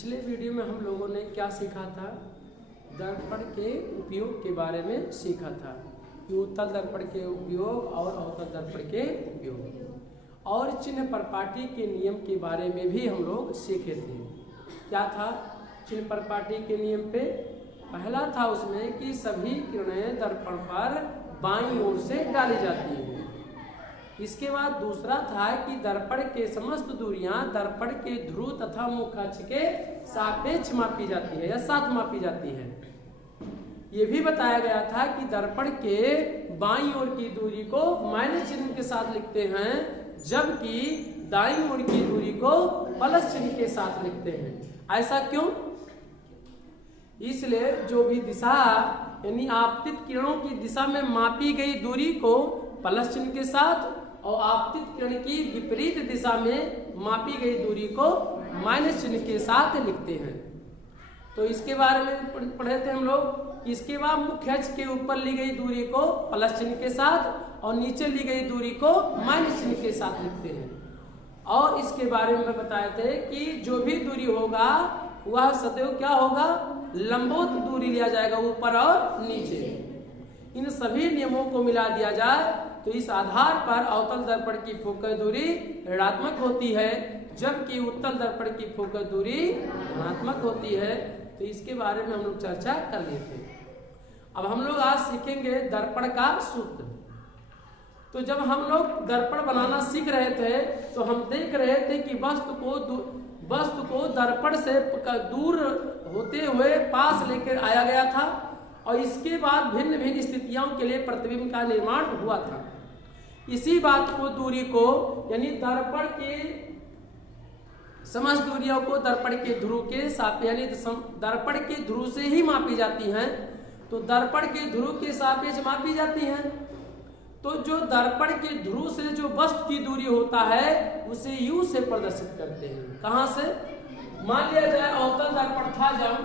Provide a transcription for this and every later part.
पिछले वीडियो में हम लोगों ने क्या सीखा था? दर्पण के उपयोग के बारे में सीखा था कि उत्तल दर्पण के उपयोग और अवतल दर्पण के उपयोग और चिन्ह परपाटी के नियम के बारे में भी हम लोग सीखे थे। क्या था चिन्ह परपाटी के नियम पे? पहला था उसमें कि सभी किरणें दर्पण पर बाईं ओर से डाली जाती हैं। इसके बाद दूसरा था कि दर्पण के समस्त दूरियां दर्पण के ध्रुव तथा मुख्य अक्ष के सापेक्ष मापी जाती है या साथ मापी जाती है। ये भी बताया गया था कि दर्पण के बाईं ओर की दूरी को माइनस चिन्ह के साथ लिखते हैं, जबकि दाईं ओर की दूरी को प्लस चिन्ह के साथ लिखते हैं। ऐसा क्यों? इसलिए जो भी दिशा यानी आपतित किरणों की दिशा में मापी गई दूरी को प्लस चिन्ह के साथ और आपतित किरण की विपरीत दिशा में मापी गई दूरी को माइनस चिन्ह के साथ लिखते हैं। तो इसके बारे में पढ़े थे हम लोग। इसके बाद मुख्य अक्ष के ऊपर ली गई दूरी को प्लस चिन्ह के साथ और नीचे ली गई दूरी को माइनस चिन्ह के साथ लिखते हैं। और इसके बारे में बताए थे कि जो भी दूरी होगा वह सदैव क्या होगा? लंबवत दूरी लिया जाएगा, ऊपर और नीचे। इन सभी नियमों को मिला दिया जाए तो इस आधार पर अवतल दर्पण की फोकस दूरी ऋणात्मक होती है, जबकि उत्तल दर्पण की फोकस दूरी धनात्मक होती है। तो इसके बारे में हम लोग चर्चा कर लिए थे। अब हम लोग आज सीखेंगे दर्पण का सूत्र। तो जब हम लोग दर्पण बनाना सीख रहे थे तो हम देख रहे थे कि वस्तु को दर्पण से दूर होते हुए पास लेकर आया गया था और इसके बाद भिन्न भिन्न स्थितियों के लिए प्रतिबिंब का निर्माण हुआ था। इसी बात को दूरी को यानी दर्पण के समस्त दूरियों को दर्पण के ध्रुव के सापेक्ष यानी दर्पण के ध्रुव से ही मापी जाती हैं। तो दर्पण के ध्रुव के सापेक्ष मापी जाती हैं। तो जो दर्पण के ध्रुव से जो वस्तु की दूरी होता है उसे U से प्रदर्शित करते हैं। कहां से? मान लिया जाए अवतल दर्पण था जब,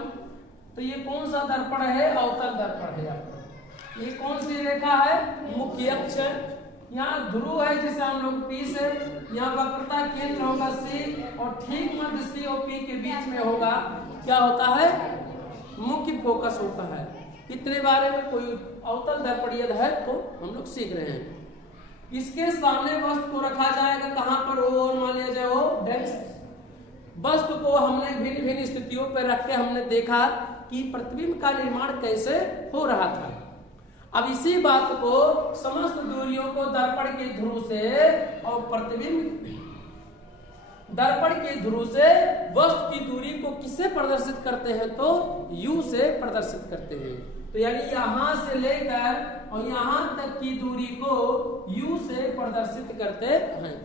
तो ये कौन सा दर्पण है? अवतल दर्पण है आपका। ये कौन सी रेखा है? मुख्य अक्ष। यहाँ ध्रुव है जिसे हम लोग P से, यहाँ वक्रता केंद्र होगा C और ठीक मध्य C और P के बीच में होगा क्या होता है? मुख्य फोकस होता है। इतने बारे में कोई अवतल दर्पण यदि है तो हम लोग सीख रहे हैं। इसके सामने वस्तु को रखा जाएगा कहां पर? O और मान लिया जाए O डेस्क। वस्तु को हमने भिन्न भिन्न स्थितियों पर रख के हमने देखा कि प्रतिबिंब का निर्माण कैसे हो रहा था। अब इसी बात को समस्त दूरियों को दर्पण के ध्रुव से और प्रतिबिंब दर्पण के ध्रुव से वस्तु की दूरी को किससे प्रदर्शित करते हैं? तो U से प्रदर्शित करते हैं। तो यानी यहां से लेकर और यहां तक की दूरी को U से प्रदर्शित करते हैं।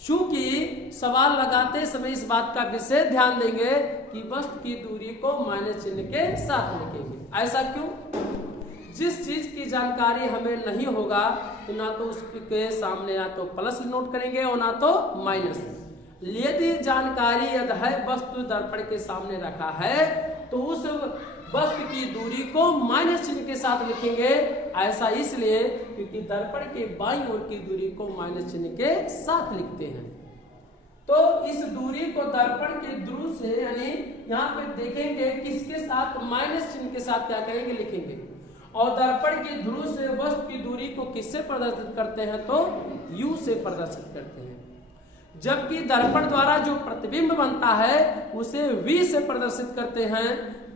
चूंकि सवाल लगाते समय इस बात का विशेष ध्यान देंगे कि वस्तु की दूरी को माइनस चिन्ह के साथ लिखेंगे। ऐसा क्यों? जिस चीज की जानकारी हमें नहीं होगा तो ना तो उसके सामने या तो प्लस नोट करेंगे और ना तो माइनस। यदि जानकारी यदि है वस्तु दर्पण के सामने रखा है तो उस वस्तु की दूरी को माइनस चिन्ह के साथ लिखेंगे। ऐसा इसलिए क्योंकि दर्पण के बाईं ओर की दूरी को माइनस चिन्ह के साथ लिखते हैं। तो इस दूरी को दर्पण के ध्रुव से यानी यहाँ पे देखेंगे किसके साथ? माइनस चिन्ह के साथ क्या करेंगे? लिखेंगे। और दर्पण के ध्रुव से वस्तु की दूरी को किससे प्रदर्शित करते हैं? तो U से प्रदर्शित करते हैं। जबकि दर्पण द्वारा जो प्रतिबिंब बनता है उसे V से प्रदर्शित करते हैं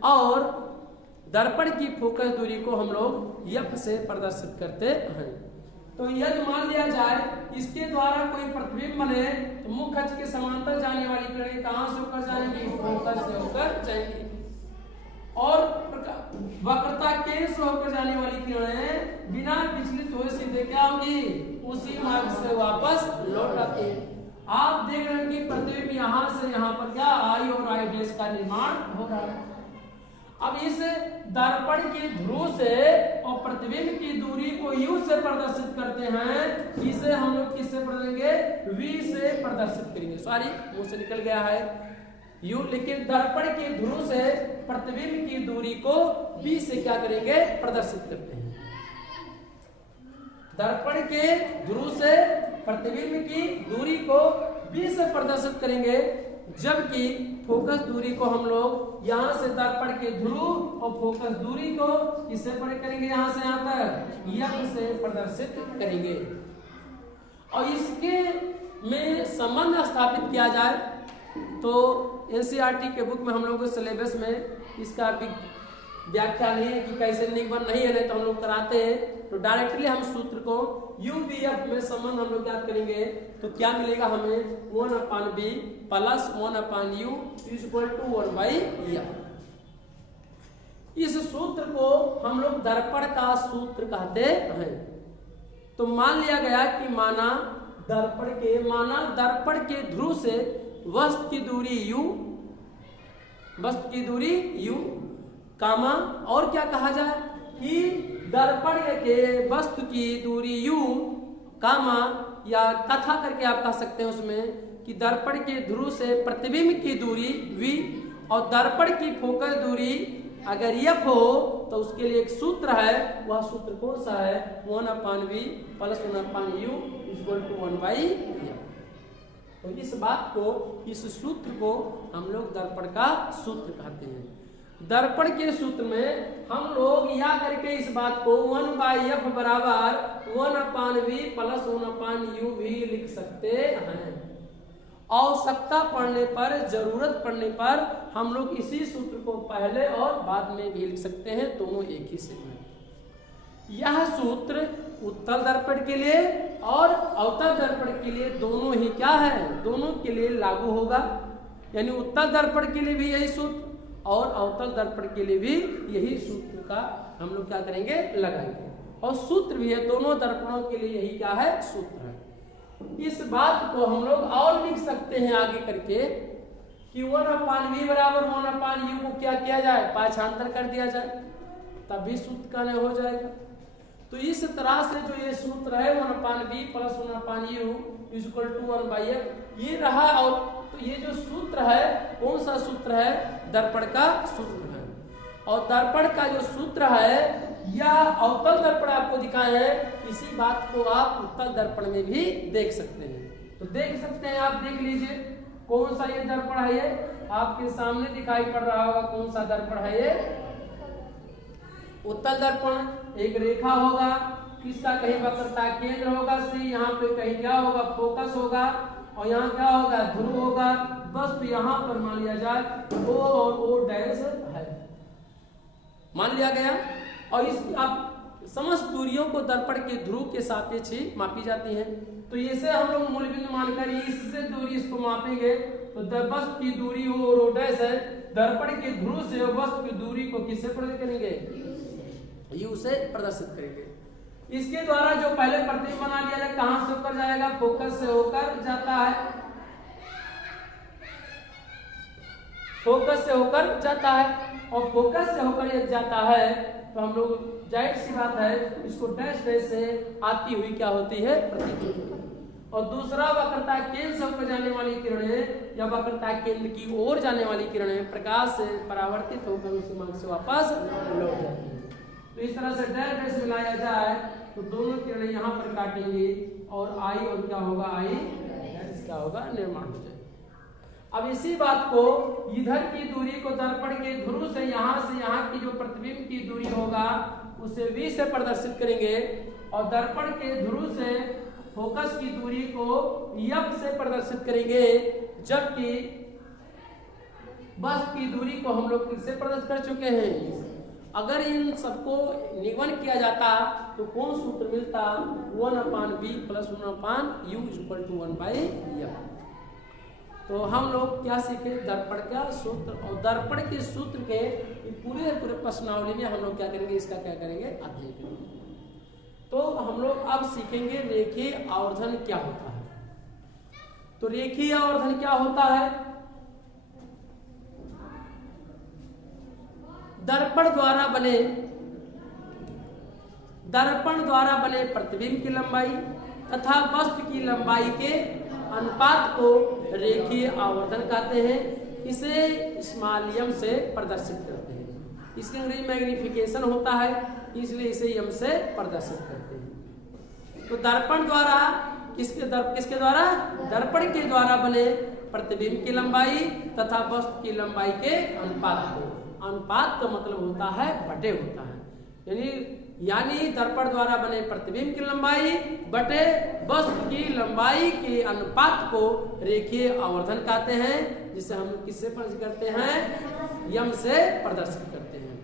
और दर्पण की फोकस दूरी को हम लोग F से प्रदर्शित करते हैं। तो यदि मान लिया जाए इसके द्वारा कोई प्रतिबिंब बने तो मुख्य अक्ष के समांतर जाने वाली किरणें कहां से होकर जाएंगी? फोकस से होकर जाएंगी। और वक्रता केंद्र से होकर जाने वाली किरणें बिना विचलित हुए सीधे क्या होगी? उसी मार्ग से वापस लौट आती है। आप देख रहे हैं कि प्रतिबिंब यहां से यहां पर क्या I और I डैश का निर्माण हो रहा है। अब इस दर्पण के ध्रुव से और प्रतिबिंब की दूरी को U से प्रदर्शित करते हैं। इसे हम लोग किससे करेंगे? V से प्रदर्शित करेंगे। सॉरी मुंह से निकल गया है U, लेकिन दर्पण के ध्रुव से प्रतिबिंब की दूरी को V से क्या करेंगे? प्रदर्शित करते हैं। दर्पण के ध्रुव से प्रतिबिंब की दूरी को V से प्रदर्शित करेंगे, जबकि फोकस दूरी को हम लोग यहाँ से दर्पण के ध्रुव और फोकस दूरी को किससे करेंगे, यहाँ से यहाँ तक यफ से प्रदर्शित करेंगे। और इसके में संबंध स्थापित किया जाए तो एनसीईआरटी के बुक में हम लोग सिलेबस में इसका व्याख्या नहीं है कि कैसे निगमन नहीं है, नहीं तो हम लोग कराते हैं। तो डायरेक्टली हम सूत्र को UVF में संबंध हम लोग याद करेंगे तो क्या मिलेगा हमें 1/b plus 1/u equal to 1/f। इस सूत्र को हम लोग दर्पण का सूत्र कहते हैं। तो मान लिया गया कि माना दर्पण के ध्रुव से वस्तु की दूरी u कामा और क्या कहा जाए कि दर्पण के वस्तु की दूरी u कामा, या कथा करके आप कह सकते हैं उसमें कि दर्पण के ध्रुव से प्रतिबिंब की दूरी v और दर्पण की फोकस दूरी अगर f हो तो उसके लिए एक सूत्र है। वह सूत्र कौन सा है, 1/v plus 1/u equal to 1/f। तो इस बात को, इस सूत्र को हम लोग दर्पण का सूत्र कहते हैं। दर्पण के सूत्र में हम लोग या करके इस बात को 1/f बराबर 1/v प्लस 1/u भी लिख सकते हैं। आवश्यकता पड़ने पर, जरूरत पड़ने पर हम लोग इसी सूत्र को पहले और बाद में भी लिख सकते हैं, दोनों एक ही से हैं। यह सूत्र उत्तल दर्पण के लिए और अवतल दर्पण के लिए दोनों ही क्या है, दोनों के लिए लागू होगा। यानी उत्तल दर्पण के लिए भी यही सूत्र और अवतल दर्पण के लिए भी यही सूत्र का हम लोग क्या करेंगे, लगाएंगे। और सूत्र भी है, दोनों दर्पणों के लिए यही क्या है, सूत्र है। इस बात को हम लोग और लिख सकते हैं आगे करके कि 1/v बराबर 1/u को क्या किया जाए, पाछांतर कर दिया जाए, तभी सूत्र का हो जाएगा। तो इस तरह से जो ये सूत्र है 1/v plus 1/u equal to 1/f ये रहा। और तो ये जो सूत्र है कौन सा सूत्र है, दर्पण का सूत्र है। और दर्पण का जो सूत्र है या अवतल दर्पण आपको दिखाए हैं, इसी बात को आप उत्तल दर्पण में भी देख सकते हैं। तो देख सकते हैं, आप देख लीजिए कौन सा ये दर्पण है, ये आपके सामने दिखाई पड़ रहा होगा कौन सा दर्पण है ये, उत्तल दर्पण। एक रेखा होगा, किसका कहीं वक्रता केंद्र होगा C, यहाँ पे कहीं क्या होगा, फोकस होगा, और यहाँ क्या होगा, ध्रुव होगा। बस तो यहाँ पर मान लिया जाए O और O डैश है, मान लिया गया। और इस अब समस्त दूरियों को दर्पण के ध्रुव के सापेक्ष ही मापी जाती हैं। तो इसे हम लोग मूल बिंदु मानकर इससे दूरी इसको मापेंगे। तो वस्तु की दूरी O और O डैश है, दर्पण के ध्रुव से वस्तु की दूरी को किससे प्रदर्शित करेंगे, U से प्रदर्शित करेंगे। इसके द्वारा जो पहले प्रतिबिंब बना लिया जाए, कहां से होकर जाएगा, फोकस से होकर जाता है, फोकस से होकर जाता है। और फोकस से होकर ये जाता है तो हम लोग जाहिर सी बात है इसको डैश डैश से आती हुई क्या होती है, प्रतिबिंब। और दूसरा वक्रता केंद्र से होकर जाने वाली किरणें या वक्रता केंद्र की ओर जाने वाली किरणें प्रकाश से परावर्तित होकर उसी मार्ग से वापस लौट जाती है। तो इस तरह से डैश डैश मिलाया जाए तो दोनों किरणें यहाँ पर काटेंगी और आई और क्या होगा, आई डैश क्या होगा, निर्माण हो जाएगा। अब इसी बात को इधर की दूरी को दर्पण के ध्रुव से यहाँ की जो प्रतिबिंब की दूरी होगा उसे V से प्रदर्शित करेंगे। और दर्पण के ध्रुव से फोकस की दूरी को F से प्रदर्शित करेंगे। जबकि वस्तु की दूरी को हम लोग किससे प्रदर्शित कर चुके हैं। अगर इन सबको निगमन किया जाता तो कौन सूत्र मिलता, 1/v plus 1/u equal to 1/f। तो हम लोग क्या सीखे, दर्पण का सूत्र। और दर्पण के सूत्र के पूरे प्रश्नावली में हम लोग क्या करेंगे, इसका क्या करेंगे, अध्ययन करेंगे। तो हम लोग अब सीखेंगे रेखीय आवर्धन क्या होता है। तो रेखीय आवर्धन क्या होता है, दर्पण द्वारा बने प्रतिबिंब की लंबाई तथा वस्तु की लंबाई के अनुपात को रेखीय आवर्धन कहते हैं। इसे स्मॉल m से प्रदर्शित करते हैं। इसके अंग्रेजी मैग्निफिकेशन होता है, इसलिए इसे m से प्रदर्शित करते हैं। तो दर्पण द्वारा किसके द्वारा, दर्पण के द्वारा बने प्रतिबिंब की लंबाई तथा वस्तु की लंबाई के अनुपात को। अनुपात का मतलब होता है बटे होता है, यानी दर्पण द्वारा बने प्रतिबिंब की लंबाई बटे वस्तु की लंबाई के अनुपात को रेखीय आवर्धन कहते हैं, जिसे हम किससे प्रदर्शित करते हैं, यम से प्रदर्शित करते हैं।